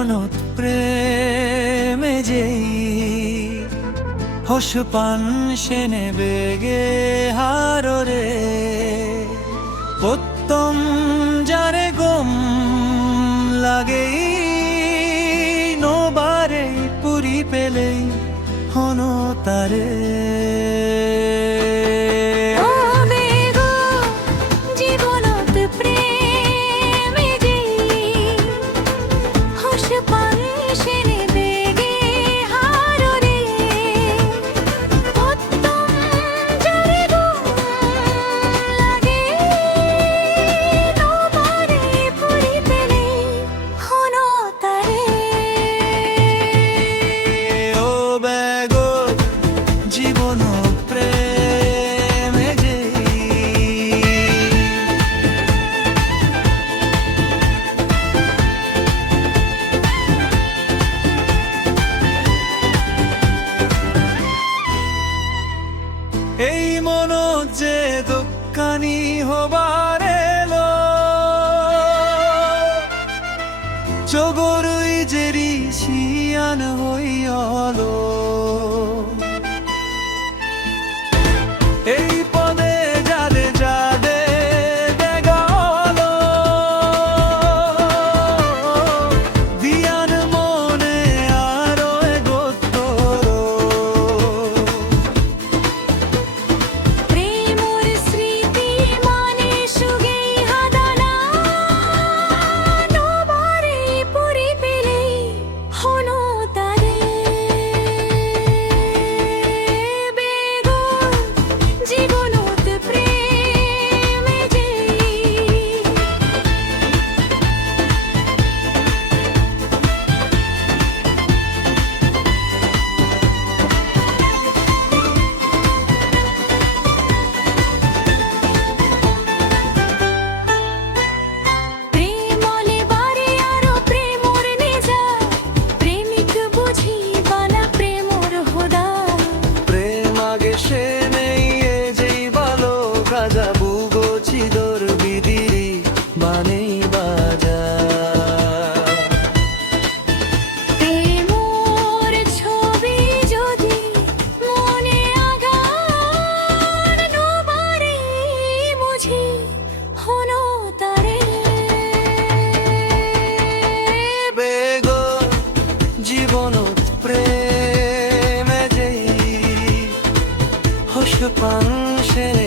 জীৱনত প্ৰেমে যেই হস পান সেনে বেগে হাররে উত্তম যারে গম লাগে নোবারে পুরি পেলে হন তারে এই মন যে দোকানি হবার এলো চগরই জেরি শিয়ান হইয়ালো এই পদে যাদে যাদে দেগালো দিয়ান মনে আরো এগোত্তর জীবনত প্রেমে যেই হস পান সে